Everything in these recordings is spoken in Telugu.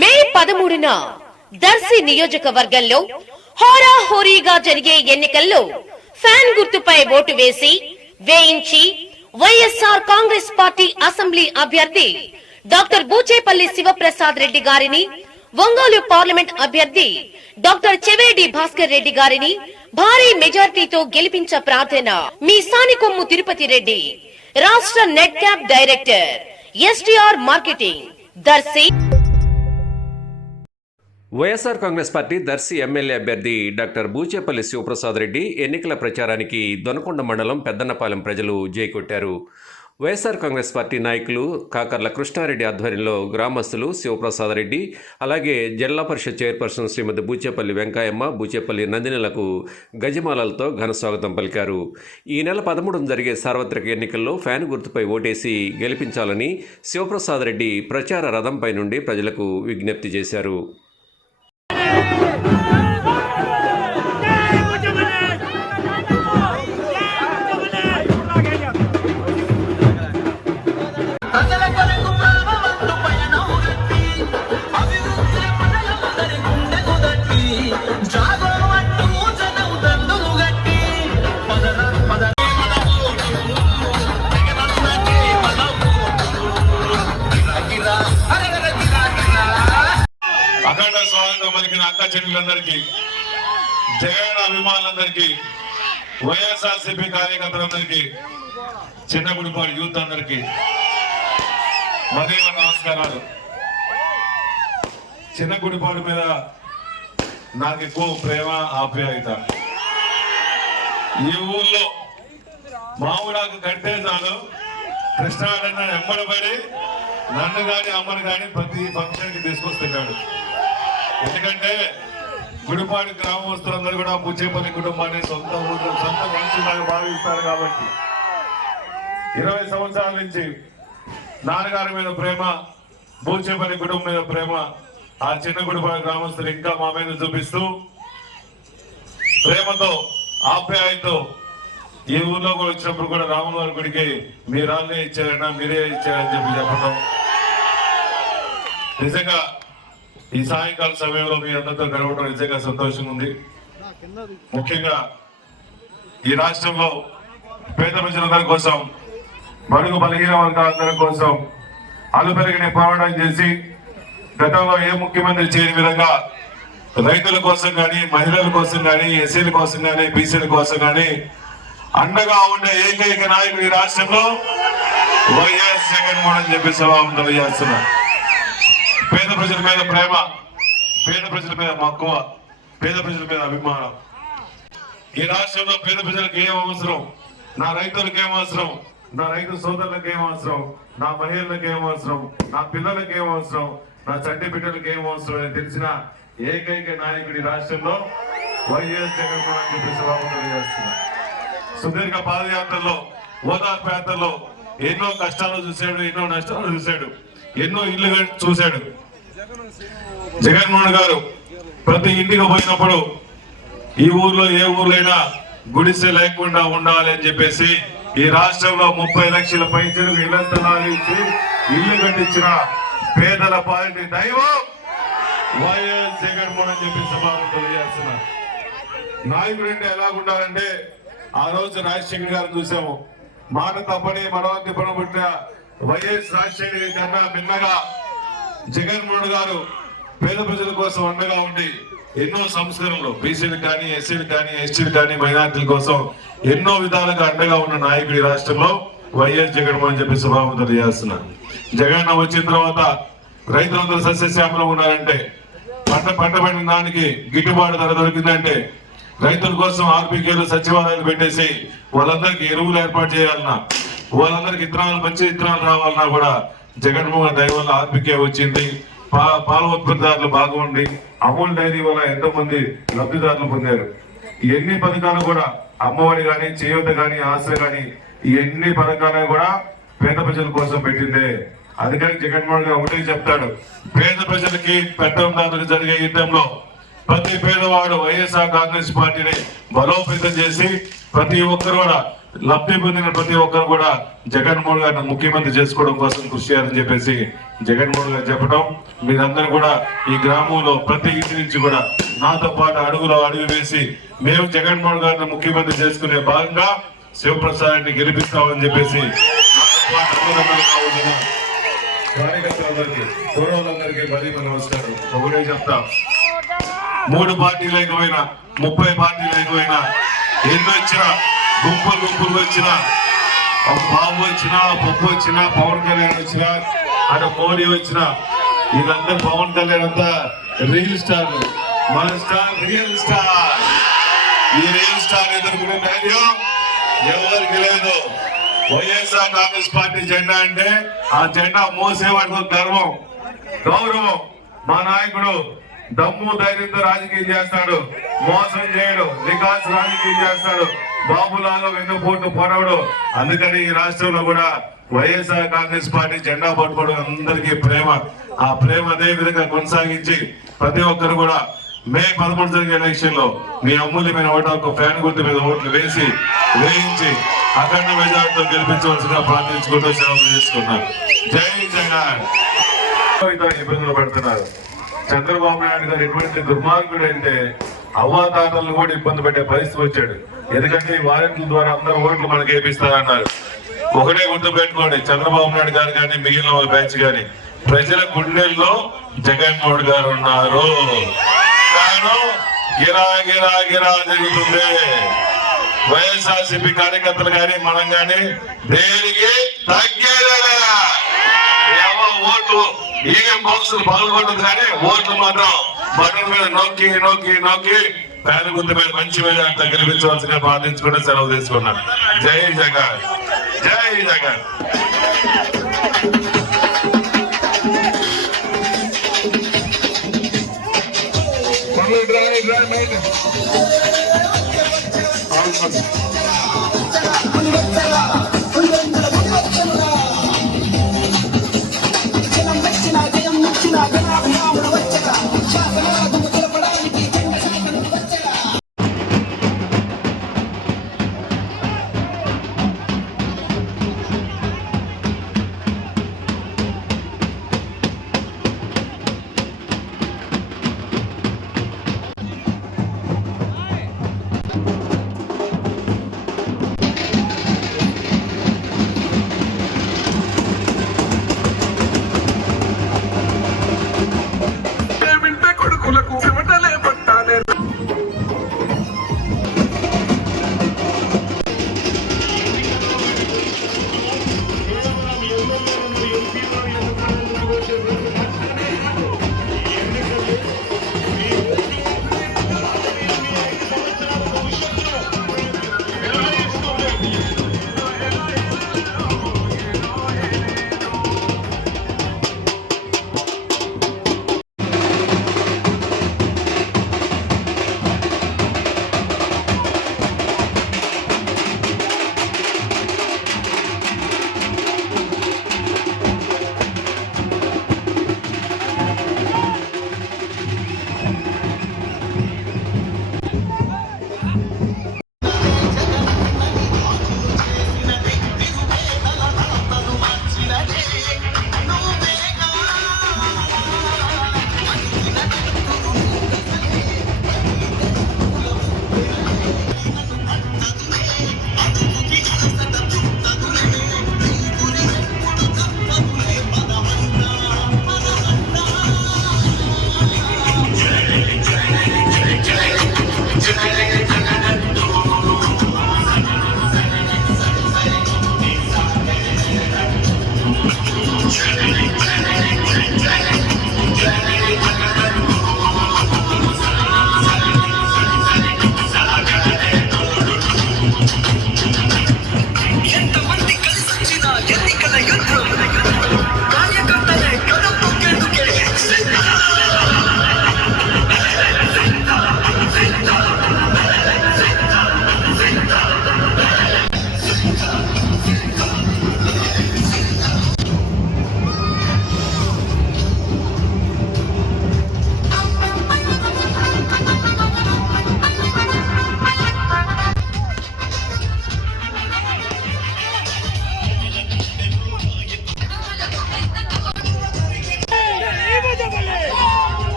మే 13న దర్శి నియోజకవర్గంలో హోరాహోరీగా జరిగే ఎన్నికల్లో ఫ్యాన్ గుర్తుపై ఓటు వేయించి వైఎస్ఆర్ కాంగ్రెస్ పార్టీ అసెంబ్లీ అభ్యర్థి డాక్టర్ బూచేపల్లి శివప్రసాద్ రెడ్డి గారిని, ఒంగోలు పార్లమెంట్ అభ్యర్థి డాక్టర్ చెవేడి భాస్కర్ రెడ్డి గారిని భారీ మెజార్టీతో గెలిపించ ప్రార్థన. మీ సానికొమ్ము తిరుపతి రెడ్డి, రాష్ట్ర NEDCAP director, STR marketing, Darsi. YSR Congress Party Darsi MLA అభ్యర్థి డాక్టర్ బూచేపల్లి శివప్రసాద్ రెడ్డి ఎన్నికల ప్రచారానికి దొనకొండ మండలం పెద్దన్నపాలెం ప్రజలు జైకొట్టారు. వైఎస్ఆర్ కాంగ్రెస్ పార్టీ నాయకులు కాకర్ల కృష్ణారెడ్డి ఆధ్వర్యంలో గ్రామస్తులు శివప్రసాద్ రెడ్డి, అలాగే జిల్లా పరిషత్ చైర్పర్సన్ శ్రీమతి బూచేపల్లి వెంకాయమ్మ, బూచేపల్లి నందినిలకు గజమాలలతో ఘన స్వాగతం పలికారు. ఈ నెల 13న జరిగే సార్వత్రిక ఎన్నికల్లో ఫ్యాన్ గుర్తుపై ఓటేసి గెలిపించాలని శివప్రసాద్ రెడ్డి ప్రచార రథంపై నుండి ప్రజలకు విజ్ఞప్తి చేశారు. అఖండ స్వాగతం పలికిన అక్క చెల్లెలందరికీ, జగన్ అభిమానులందరికీ, వైఎస్ఆర్సీపీ కార్యకర్తలందరికీ, చిన్నగుడిపాడు యూత్ అందరికీ మరీ నమస్కారాలు. చిన్నగుడిపాడు మీద నాకు ఎక్కువ ప్రేమ ఆప్యాయత. ఈ ఊర్లో మామిడాకు కట్టే చాలు కృష్ణాడన్న ఎంబడబడి నన్ను కానీ అమ్మను కానీ ప్రతి ఫంక్షన్ కి తీసుకొస్తున్నాడు. ఎందుకంటే గుడిపాడి గ్రామస్తులందరూ కూడా బూచేపల్లి కుటుంబాన్ని సొంత ఊరు, సొంత మనుషులాగా భావిస్తారు. కాబట్టి 20 సంవత్సరాల నుంచి నాన్నగారి మీద ప్రేమ, బూచేపల్లి కుటుంబం మీద ప్రేమ ఆ చిన్న గుడిపాడి గ్రామస్తులు ఇంకా మా మీద చూపిస్తూ ప్రేమతో ఆప్యాయతో ఈ ఊర్లో కూడా వచ్చినప్పుడు కూడా రాముల వారి గుడికి మీరాళ్ళే ఇచ్చారన్నా, మీరే ఇచ్చారని చెప్పడం నిజంగా ఈ సాయంకాల సమయంలో మీ అందరితో గడవడం నిజంగా సంతోషంగా ఉంది. ముఖ్యంగా ఈ రాష్ట్రంలో పేద ప్రజలందరి కోసం, బడుగు బలహీన వర్గాలందరి కోసం అలుపెరిగిన పోరాటం చేసి గతంలో ఏ ముఖ్యమంత్రి చేయని విధంగా రైతుల కోసం కానీ, మహిళల కోసం కానీ, ఎస్సీల కోసం కానీ, బీసీల కోసం కానీ అండగా ఉండే ఏకైక నాయకుడు ఈ రాష్ట్రంలో వైఎస్ జగన్మోహన్ అని చెప్పి సభావం తెలియజేస్తున్నారు. పేద ప్రజల మీద ప్రేమ, పేద ప్రజల మీద మక్కువ, పేద ప్రజల మీద అభిమానం. ఈ రాష్ట్రంలో పేద ప్రజలకు ఏం అవసరం, నా రైతులకు ఏం అవసరం, నా రైతు సోదరులకు ఏం అవసరం, నా మహిళలకు ఏం అవసరం, నా పిల్లలకు ఏం అవసరం, నా చంటి బిడ్డలకు ఏం అవసరం అని తెలిసిన ఏకైక నాయకుడి రాష్ట్రంలో వైఎస్ జగన్మోహన్ అని చెప్పి సభావం తెలియజేస్తున్నారు. సుదీర్ఘ పాదయాత్రలో, ఓదార్పు యాత్రలో ఎన్నో కష్టాలు చూశాడు, ఎన్నో నష్టాలు చూశాడు, ఎన్నో ఇల్లు చూశాడు. జగన్మోహన్ గారు ప్రతి ఇంటికి పోయినప్పుడు ఈ ఊర్లో ఏ ఊర్లైనా గుడిసె లేకుండా ఉండాలి అని చెప్పేసి ఈ రాష్ట్రంలో 30 లక్షల పైసలు ఇళ్ల స్థలాలు ఇచ్చి ఇల్లు కట్టించిన పేదల పాలిటి దైవం వైఎస్ జగన్మోహన్ అని చెప్పి సభలో తెలియజేస్తున్నారు. నాయకుడు అంటే ఎలాగుండాలంటే ఆ రోజు రాజశేఖర్ గారు చూసాము, మాట తప్పని మనవంతి పడబుట్టిన వైఎస్ రాజశేఖర్ కన్నా భిన్నగా జగన్మోహన్ గారు పేద ప్రజల కోసం అండగా ఉండి ఎన్నో సంస్కరణలు బీసీలు కానీ, ఎస్సీలు కానీ, ఎస్టీలు కానీ, మైనార్టీల కోసం ఎన్నో విధాలుగా అండగా ఉన్న నాయకుడి రాష్ట్రంలో వైఎస్ జగన్మోహన్ చెప్పి స్వభావం తెలియజేస్తున్నారు. జగన్ వచ్చిన తర్వాత రైతులందరూ సస్యశ్యామలం ఉన్నారంటే, పంట పండిన దానికి గిట్టుబాటు ధర దొరికిందంటే, రైతుల కోసం ఆర్బీకేలు సచివాలయాలు పెట్టేసి వాళ్ళందరికీ ఎరువులు ఏర్పాటు చేయాలన్నా, వాళ్ళందరికీ మంచి విత్తనాలు రావాలన్నా కూడా జగన్మోహన్ దయ వల్ల ఆర్బీకే వచ్చింది. పాల ఉత్పత్తిదారులు బాగుండి అమూల్ డైరీ వల్ల ఎంతో మంది లబ్ధిదారులు పొందారు. ఎన్ని పథకాలు కూడా అమ్మఒడి కానీ, చేయూత కానీ, ఆశ్రయ కానీ ఈ ఎన్ని పథకాలు కూడా పేద ప్రజల కోసం పెట్టిందే. అందుకని జగన్మోహన్ గారు ఒకటే చెప్తాడు, పేద ప్రజలకి పెట్టడానికి జరిగే యుద్ధంలో ప్రతి పేదవాడు వైఎస్ఆర్ కాంగ్రెస్ పార్టీని బలోపేతం చేసి ప్రతి ఒక్కరు కూడా లబ్ధి పొందిన ప్రతి ఒక్కరు కూడా జగన్మోహన్ గారిని ముఖ్యమంత్రి చేసుకోవడం కోసం కృషి చేయాలని చెప్పేసి జగన్మోహన్ గారు చెప్పడం, మీరందరూ కూడా ఈ గ్రామంలో ప్రతి ఇంటి నుంచి కూడా నాతో పాటు అడుగులో అడుగు వేసి మేము జగన్మోహన్ గారిని ముఖ్యమంత్రి చేసుకునే భాగంగా శివప్రసాద్ రెడ్డి గెలిపిస్తామని చెప్పేసి కార్యకర్తలందరికీ గౌరవులందరికీ మరీ నమస్కారం. ఒకటే చెప్తా, 3 పార్టీలు ఎక్కువైనా 30 పార్టీలు ఎక్కువైనా ఎన్ని వచ్చినా గుంపులు వచ్చినా ఒక బాబు వచ్చినా పప్పు వచ్చినా పవన్ కళ్యాణ్ వచ్చినా అటు మోడీ వచ్చినా వీళ్ళందరూ పవన్ కళ్యాణ్ అంతా రియల్ స్టార్, మన స్టార్ రియల్ స్టార్. ఈ రియల్ స్టార్ ఎదుర్కొనే ధైర్యం ఎవరికి లేదు. వైఎస్ఆర్ కాంగ్రెస్ పార్టీ జెండా అంటే ఆ జెండా మోసేవాడికి గర్వం, గౌరవం. మా నాయకుడు దమ్ము ధైర్యంతో రాజకీయం చేస్తాడు, మోసం చేయడు, వికాస్ రాజకీయం చేస్తాడు, బాబులాగా వెన్నుపోటు పొరవడు. అందుకని ఈ రాష్ట్రంలో కూడా వైఎస్ఆర్ కాంగ్రెస్ పార్టీ జెండా పట్టుకోవడం అందరికీ ప్రేమ. ఆ ప్రేమ అదే విధంగా కొనసాగించి ప్రతి ఒక్కరు కూడా మే 13 జరిగే ఎలక్షన్ లో మీ అమూల్యమైన ఓటు ఒక ఫ్యాన్ గుర్తు మీద ఓట్లు వేయించి అఖండ మెజార్టీతో గెలిపించవలసిగా ప్రార్థించుకుంటూ సెలవు తీసుకున్నారు. జై జగన్. ఇబ్బందులు పడుతున్నారు. చంద్రబాబు నాయుడు గారు ఎటువంటి దుర్మార్గుడు అంటే అవ్వాతాతలను కూడా ఇబ్బంది పెట్టే పరిస్థితి వచ్చాడు. ఎందుకంటే ఈ వారంట్ల ద్వారా అందరూ ఓట్లు మనకి వేపిస్తారన్నారు. ఒకటే గుర్తు పెట్టుకోండి, చంద్రబాబు నాయుడు గారు కానీ మిగిలిన బ్యాచ్ కానీ ప్రజల గుండెల్లో జగన్మోహన్ గారు ఉన్నారు. గిరా గిరా గిరా జరుగుతుంది. వైఎస్ఆర్సీపీ కార్యకర్తలు కానీ మనం కానీ దేనికి తగ్గేదే. ఓట్లు ఈవీఎం బాక్సులు పాల్గొంటుంది కానీ ఓట్లు మాత్రం బటన్ మీద నొక్కి నొక్కి నొక్కి పేద గుర్తు మీద మంచి మీద గెలిపించవలసిగా ప్రార్థించుకుంటే సెలవు తీసుకున్నాను. జై జగన్, జై జగన్.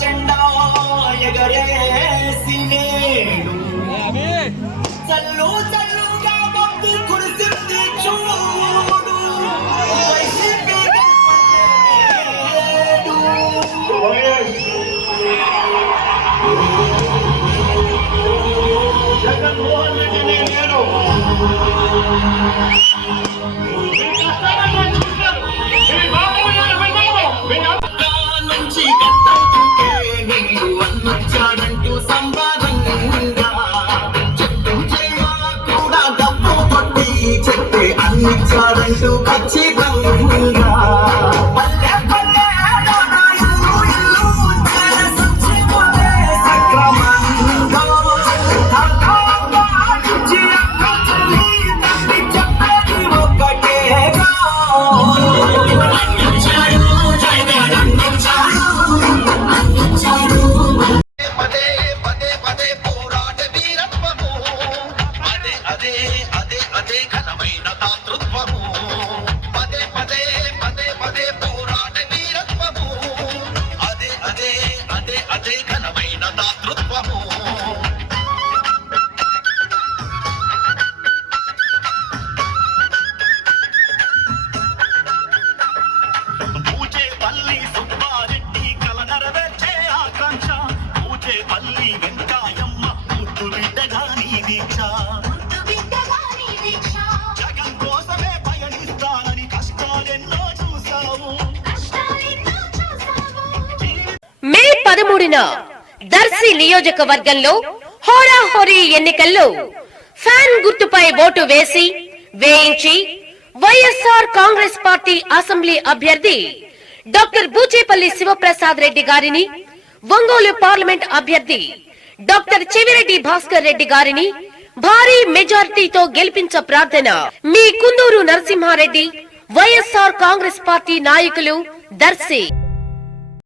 జెండా ఎగరేసి నేడు చల్లు చల్లుగా మబ్బు కురిసింది చూడు వైసీపీ గెలుపలేడు. జగన్మోహన్ రెడ్డిని నేను నుంచి గట్టవుతుంటే నీకు అన్నొచ్చాడంటూ సంపాదంగా చెట్టు చేయ కూడా డబ్బు కొట్టి చెట్టే అన్నిచ్చాడంటూ ఖచ్చితంగా పల్లె పల్లె ఇల్లు ఇల్లు సచ్చిపోతే సక్రమంగా నుంచి అక్క చెల్లి తల్లి చెప్పేది ఒక్కటేగా. పదే పదే పదే పోరాట వీరత్వము అదే అదే అదే అదే ఘనమైన దాతృత్వము పదే పదే పదే పదే పోరాట వీరత్వము అదే అదే అదే అదే ఘనమైన దాతృత్వము పూచేపల్లి సుబ్బారెడ్డి కల నెరవేర్చే ఆకాంక్ష పూచేపల్లి వెంకాయమ్మ ముద్దు బిడ్డగా నీ దీక్ష జగన్ కోసమే పయనిస్తానని కష్టాలెన్నో చూసావు మే 13న దర్శి నియోజకవర్గంలో హోరాహోరీ ఎన్నికల్లో ఫ్యాన్ గుర్తుపై ఓటు వేయించి వైఎస్ఆర్ కాంగ్రెస్ పార్టీ అసెంబ్లీ అభ్యర్థి డాక్టర్ బూచేపల్లి శివప్రసాద్ రెడ్డి గారిని, ఒంగోలు పార్లమెంట్ అభ్యర్థి డాక్టర్ చెవిరెడ్డి భాస్కర్ రెడ్డి గారిని భారీ మెజారిటీతో గెలిపించ ప్రార్థన. మీ కుందూరు నరసింహారెడ్డి, వైఎస్ఆర్ కాంగ్రెస్ పార్టీ నాయకులు, దర్శి.